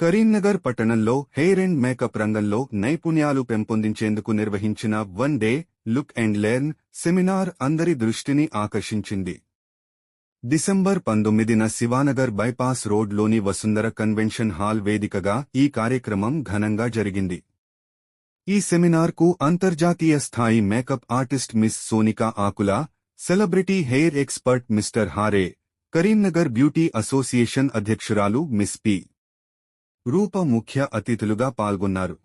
కరీంనగర్ పట్టణంలో hair and makeup రంగంలో నైపుణ్యాలు పెంపొందించేందుకు నిర్వహించిన one day look and learn seminar అందరి దృష్టిని ఆకర్షించింది. డిసెంబర్ పంతొమ్మిదిన శివానగర్ బైపాస్ రోడ్లోని వసుంధర కన్వెన్షన్ హాల్ వేదికగా ఈ కార్యక్రమం ఘనంగా జరిగింది. ఈ సెమినార్కు అంతర్జాతీయ స్థాయి makeup artist miss Sonika Akula celebrity hair expert mister Hare Karimnagar beauty association అధ్యక్షురాలు మిస్ పి. రూప ముఖ్య అతిథులుగా పాల్గొన్నారు.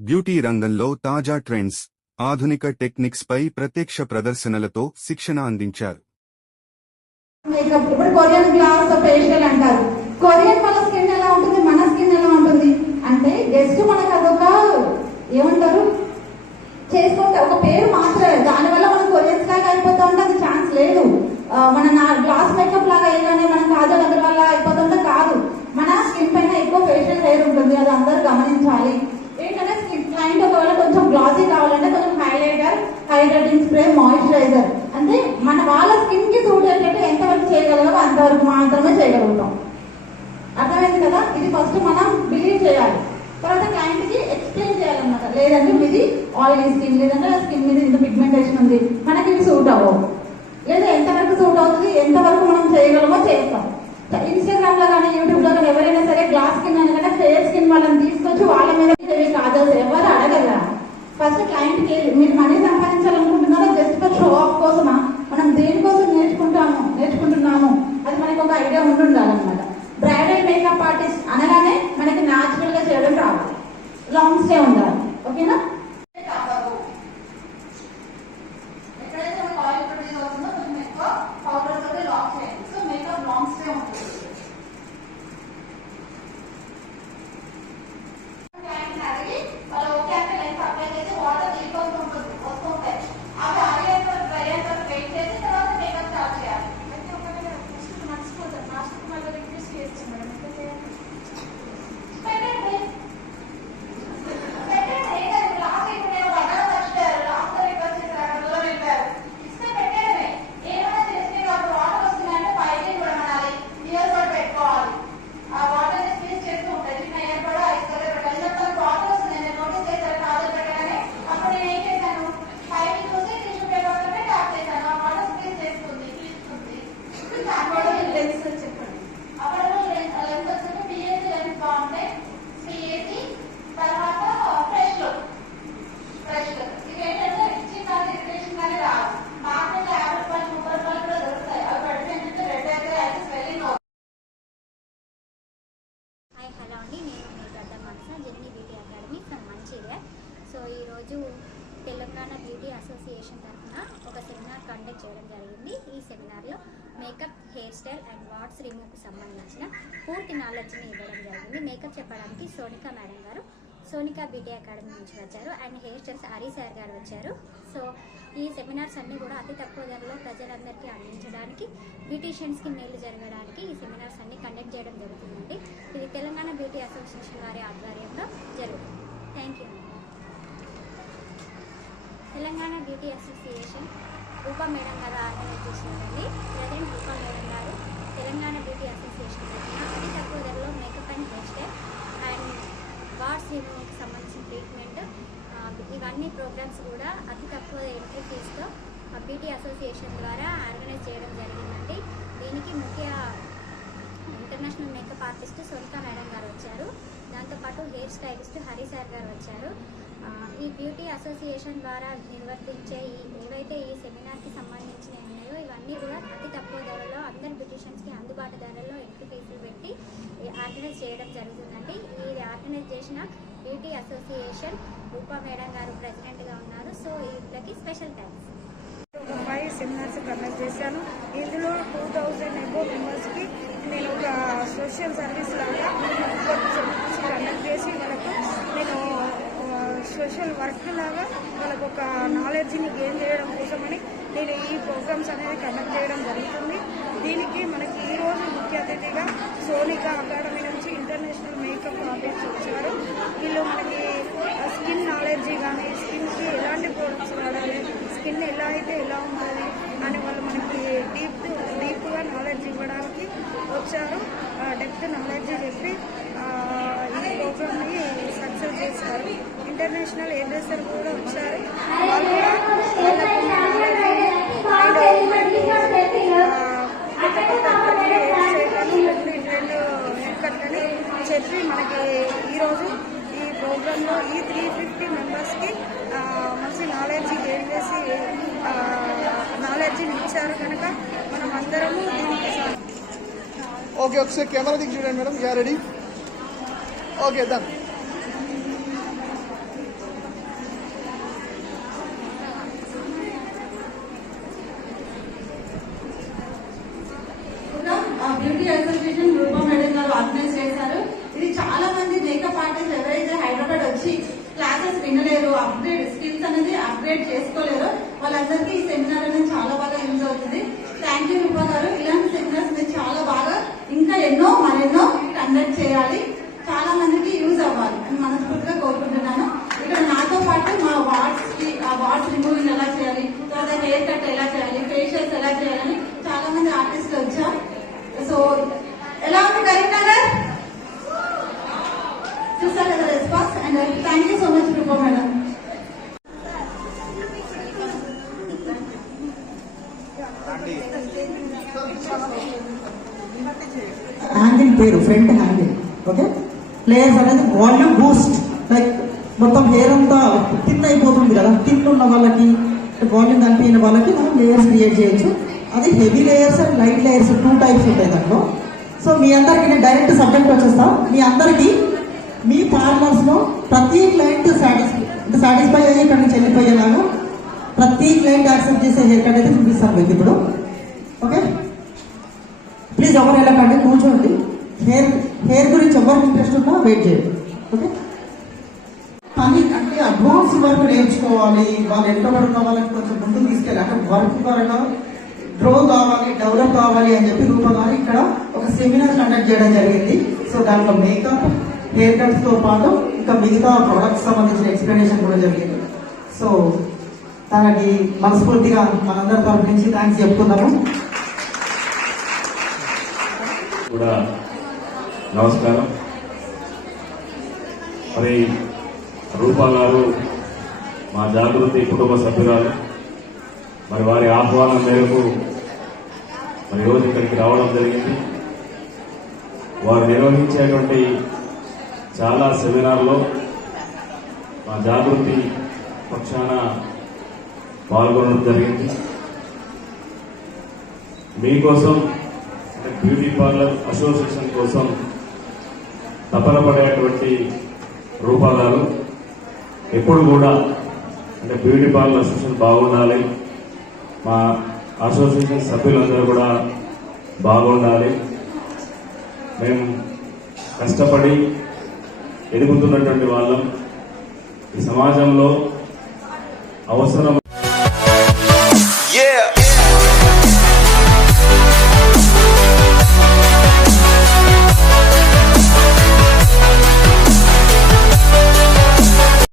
బ్యూటీ రంగంలో తాజా ట్రెండ్స్ ఆధునిక టెక్నిక్స్ పై ప్రత్యక్ష ప్రదర్శనలతో శిక్షణ అందించారు. మేకప్ ఇప్పుడు కొరియన్ గ్లాస్ ఫేషియల్ అంటారు కొరియన్ వాళ్ళ స్కిన్ ఎలా ఉంటుంది మన స్కిన్ ఎలా ఉంటుంది అంటే జస్ట్ మనకు అదొక ఏమంటారు చేసుకుంటే ఒక పేరు మాత్రమే దానివల్ల మనం కొరియన్స్ లాగా అయిపోతా ఉంటే అది ఛాన్స్ లేదు ఆ, మన నా గ్లాస్ మేకప్ లాగా అయ్యానే మనం కాజల్ అగర్వాల్ లాగా అయిపోతుంటే కాదు మన స్కిన్ పైన ఎక్కువ ఫేషియల్ అనేది అందరు అందరూ గమనించాలి. ఏంటంటే స్కిన్ క్లయింట్ ఒకవేళ కొంచెం గ్లాసీ కావాలంటే కొంచెం హైలైటర్ హైడ్రేటింగ్ స్ప్రే మాయిశ్చరైజర్. అంటే మన వాళ్ళ స్కిన్కి సూట్ అయ్యేటట్టు ఎంతవరకు చేయగలమో అంతవరకు మాత్రమే చేయగలుగుతాం. అర్థమైంది కదా? ఇది ఫస్ట్ మనం బిలీవ్ చేయాలి. తర్వాత క్లయింట్కి ఎక్స్ప్లెయిన్ చేయాలన్నమాట. లేదంటే మీది ఆయిల్ స్కిన్ లేదంటే స్కిన్ మీద ఇంత పిగ్మెంటేషన్ ఉంది మనకి ఇవి సూట్ అవ్వవు. లేదా ఎంతవరకు సూట్ అవుతుంది ఎంతవరకు మనం చేయగలమో చేస్తాం. ఇన్స్టాగ్రామ్లో కానీ యూట్యూబ్లో కానీ ఎవరైనా సరే గ్లాస్ స్కిన్ అనగానే ఫేర్ స్కిన్ వాళ్ళని తీసుకొచ్చి వాళ్ళ మీద ఇవి కాదు ఎవరు అడగరా. ఫస్ట్ క్లయింట్కి మీరు మనీ సంపాదించాలనుకుంటున్నారా జస్ట్ ఫర్ షో ఆఫ్ కోసమా? మనం దేనికోసం నేర్చుకుంటాము నేర్చుకుంటున్నాము? అది మనకి ఒక ఐడియా ఉండి ఉండాలన్నమాట బ్రైడల్ మేకప్ ఆర్టిస్ట్ అనగానే మనకి న్యాచురల్గా చేయడం రావాలి లాంగ్ స్టే ఉండాలి. ఓకేనా ఎక్కడైతే మనకు ఆయిల్ ప్రొడ్యూస్ అవుతుందో కొంచెం ఎక్కువ పౌడర్ తోటి లాక్ చేయండి సో మేకప్ లాంగ్ స్టే ఉంటుంది క్లయింట్ అడిగి వాళ్ళు ఓకే అంటే లైఫ్ అప్లై చేసి వాటర్ లీక్ అవుతూ ఉంటుంది వస్తూ ఉంటాయి అవి అయ్యేంత వరకు డ్రై అయ్యేంత వరకు వెయిట్ చేసి తర్వాత మేకప్ స్టార్ట్ చేయాలి ప్రతి ఒక్కరు ఫస్ట్ మర్చిపోతారు లాస్ట్ మళ్ళీ రిక్వెస్ట్ చేయొచ్చు మేడం ఎట్లా చేయాలి పెట్టండి పెట్టండి ఏదో లాస్ట్ ఇప్పుడు నేను వడ్డాను మర్చిపోయారు లాస్ట్ రిక్వెస్ట్ చేశారు అక్కడ దూరం వెళ్ళిపోయారు ఇస్తే పెట్టేయడమే ఏమైనా చేస్తే అప్పుడు వాటర్ వస్తున్నాయంటే పైకి కూడా మనాలి ఇయర్ బడ్ పెట్టుకోవాలి ఆ వాటర్ స్పీచ్ చేస్తూ ఉంటాయి చిన్న ఇయర్ బడ్ ఇస్తారు వెళ్ళినప్పుడు వాటర్ వస్తుంది నేను నోటీస్ చేశారు కాదు పెట్టగానే అప్పుడు నేను ఏం చేశాను పైకి చూసి టిష్యూ పేపర్ తోటి ట్యాప్ చేశాను ఆ వాటర్ స్పీచ్ చేస్తుంది పీల్చుతుంది లెన్స్ చెప్పండి అప్పుడు లెన్స్ వచ్చేసి పిఏసి లెన్స్ బాగుంటాయి పిఏసి తర్వాత ఫ్రెష్ లుక్ ఫ్రెష్ లుక్ ఇవి ఏంటంటే రిచి కానీ ఇరిటేషన్ కానీ రాదు మార్కెట్లో యాభై రూపాయలు ముప్పై రూపాయలు కూడా దొరుకుతాయి అవి పడితే ఏంటంటే రెడ్ అయితే అయితే స్వెల్లింగ్ హాయ్ హలో అండి నేను మీ Gadda Manasa Gemini beauty academy from Mancherial so ఈరోజు తెలంగాణ బ్యూటీ ఫౌండేషన్ తరఫున ఒక సెమినార్ కండక్ట్ చేయడం జరిగింది. ఈ సెమినార్లో makeup hair style and warts రిమూవ్కి సంబంధించిన పూర్తి నాలెడ్జ్ని ఇవ్వడం జరిగింది. మేకప్ చెప్పడానికి సోనికా మేడం గారు సోనికా బీటీ అకాడమీ నుంచి వచ్చారు and hair styles Hari sir గారు వచ్చారు. సో ఈ సెమినార్స్ అన్నీ కూడా అతి తక్కువ ధరలో ప్రజలందరికీ అందించడానికి బ్యూటీషియన్స్కి మేలు జరగడానికి ఈ సెమినార్స్ అన్ని కండక్ట్ చేయడం జరుగుతుందండి. ఇది తెలంగాణ బ్యూటీ అసోసియేషన్ వారి ఆధ్వర్యంలో జరుగుతుంది. Thank you Telangana beauty association Rupa madam గారు ఆర్గనైజ్ చేసినారండి ప్రజెంట్ రూపా మేడం గారు తెలంగాణ బ్యూటీ అసోసియేషన్ తరఫున అతి తక్కువ ధరలో makeup and hair style and warts రిమూవ్కి సంబంధించిన ట్రీట్మెంట్ ఇవన్నీ ప్రోగ్రామ్స్ కూడా అతి తక్కువ ఎంట్రీ ఫీజుతో బ్యూటీ అసోసియేషన్ ద్వారా ఆర్గనైజ్ చేయడం జరిగిందండి. దీనికి ముఖ్య international makeup artist Sonika madam గారు వచ్చారు. దాంతోపాటు హెయిర్ స్టైలిస్ట్ హరి సార్ గారు వచ్చారు. ఈ బ్యూటీ అసోసియేషన్ ద్వారా నిర్వర్తించే ఈ ఏవైతే ఈ సెమినార్కి సంబంధించినవి ఉన్నాయో ఇవన్నీ కూడా అతి తక్కువ ధరలో అందరి బ్యూటిషియన్స్కి అందుబాటు ధరలో ఎంట్రీ ఫీజులు పెట్టి ఆర్గనైజ్ చేయడం జరుగుతుందండి. ఇది ఆర్గనైజ్ చేసిన బ్యూటీ అసోసియేషన్ రూపా మేడం గారు ప్రెసిడెంట్గా ఉన్నారు. సో వీళ్ళకి స్పెషల్ థ్యాంక్స్. ఒక ఫైవ్ సెమినార్స్ కండక్ట్ చేశాను. ఇందులో టూ థౌజండ్ ఎబో మెంబర్స్కి నేను ఒక సోషల్ సర్వీస్ లాగా ఒక నాలెడ్జ్ని గెయిన్ చేయడం కోసమని నేను ఈ ప్రోగ్రామ్స్ అనేది కండక్ట్ చేయడం జరుగుతుంది. దీనికి మనకి ఈరోజు ముఖ్య అతిథిగా సోనికా అకాడమీ నుంచి ఇంటర్నేషనల్ మేకప్ ఆర్టిస్ట్ వచ్చారు. వీళ్ళు మనకి స్కిన్ నాలెడ్జ్ కానీ స్కిన్కి ఎలాంటి ప్రోడక్ట్స్ వాడాలి స్కిన్ ఎలా అయితే ఎలా ఉండాలి అని వాళ్ళు మనకి డీప్ డీప్గా నాలెడ్జ్ ఇవ్వడానికి వచ్చారు. డెప్త్ నాలెడ్జ్ చెప్పి ఈ ప్రోగ్రామ్ని సక్సెస్ చేస్తారు. కూడా వచ్చారు రేసర్ కూడా వచ్చారు చెప్పి మనకి ఈరోజు ఈ ప్రోగ్రాంలో ఈ త్రీ ఫిఫ్టీ మెంబర్స్కి మంచి నాలెడ్జ్ గెయిన్ చేసి నాలెడ్జ్ని ఇచ్చారు కనుక మనం అందరము దీనికి ఓకే ఒకసారి కెమెరా దిగి చూడండి madam. Ya ready okay done beauty association Rupa madam గారు ఆర్గనైజ్ చేశారు ఇది చాలా మంది మేకప్ ఆర్టిస్ట్ ఎవరైతే హైదరాబాద్ వచ్చి క్లాసెస్ వినలేరు అప్గ్రేడ్ స్కిల్స్ అనేది అప్గ్రేడ్ చేసుకోలేరు. వాళ్ళందరికీ ఈ సెమినార్ అనేది చాలా బాగా యూజ్ అవుతుంది. థ్యాంక్ యూ రూపా గారు. ఇలాంటి సెమినార్స్ మీరు చాలా బాగా ఇంకా ఎన్నో మరెన్నో కండక్ట్ చేయాలి. చాలా మందికి యూజ్ అవ్వాలి అని మనస్ఫూర్తిగా కోరుకుంటున్నాను. ఇక్కడ నాతో పాటు మా వార్డ్స్కి ఆ వార్డ్స్ రిమూవింగ్ ఎలా చేయాలి తర్వాత హెయిర్ కట్ ఎలా చేయాలి ఫేషియల్స్ ఎలా చేయాలని చాలా మంది ఆర్టిస్టులు వచ్చారు. సో ఎలా ఉంది కరీంనగర్ చూసారు కదా response and thank you so much Rupa madam. Handle. పేరు ఫ్రంట్ హ్యాండిల్ ఓకే ప్లేయర్స్ అనేది వాల్యూమ్ బూస్ట్ లైక్ మొత్తం హెయిర్ అంతా థిన్ అయిపోతుంది కదా. థిన్ ఉన్న వాళ్ళకి వాల్యూమ్ కనిపించిన వాళ్ళకి మనం లేయర్స్ క్రియేట్ చేయొచ్చు. అది heavy layers and light layers two types ఉంటాయి దాంట్లో. సో మీ అందరికి నేను డైరెక్ట్ సబ్జెక్ట్ వచ్చేస్తా. మీ అందరికీ మీ పార్లర్స్లో ప్రతి క్లయింట్ సాటిస్ఫై సాటిస్ఫై అయ్యి ఇక్కడ నుంచి వెళ్ళిపోయేలాగా ప్రతి క్లయింట్ యాక్సెప్ట్ చేసే హెయిర్ కట్ అయితే చూపిస్తాను మీకు ఇప్పుడు. ఓకే ప్లీజ్ ఎవరు వెళ్ళకండి కూర్చోండి. హెయిర్ హెయిర్ గురించి ఎవరికి ఇంట్రెస్ట్ ఉన్నా వెయిట్ చేయండి. ఓకే పని అంటే అడ్వాన్స్ వర్క్ నేర్చుకోవాలి వాళ్ళు ఎంతవరకు ఉన్న వాళ్ళకి కొంచెం ముందు తీసుకెళ్ళి అంటే వర్క్ పరంగా గ్రో కావాలి డెవలప్ కావాలి అని చెప్పి రూప గారు ఇక్కడ ఒక సెమినార్ కండక్ట్ చేయడం జరిగింది. సో దాంట్లో మేకప్ హెయిర్ కట్స్తో పాటు ఇంకా మిగతా ప్రొడక్ట్స్ సంబంధించిన ఎక్స్ప్లెనేషన్ కూడా జరిగింది. సో తనకి మనస్ఫూర్తిగా మనందరి తరఫు నుంచి థ్యాంక్స్ చెప్పుకుందాము. కూడా నమస్కారం. మరి రూపా గారు మా జాగృతి కుటుంబ సభ్యురాలు మరి వారి ఆహ్వానం మేరకు మరి రోజు ఇక్కడికి రావడం జరిగింది. వారు నిర్వహించేటువంటి చాలా సెమినార్లో మా జాగృతి పక్షాన పాల్గొనడం జరిగింది. మీకోసం అంటే బ్యూటీ పార్లర్ అసోసియేషన్ కోసం తపన పడేటువంటి రూపాలు ఎప్పుడు కూడా అంటే బ్యూటీ పార్లర్ అసోసియేషన్ బాగుండాలి. మా అసోసియేషన్ సభ్యులందరూ కూడా బాగుండాలి. మేము కష్టపడి ఎదుగుతున్నటువంటి వాళ్ళం. ఈ సమాజంలో అవసరం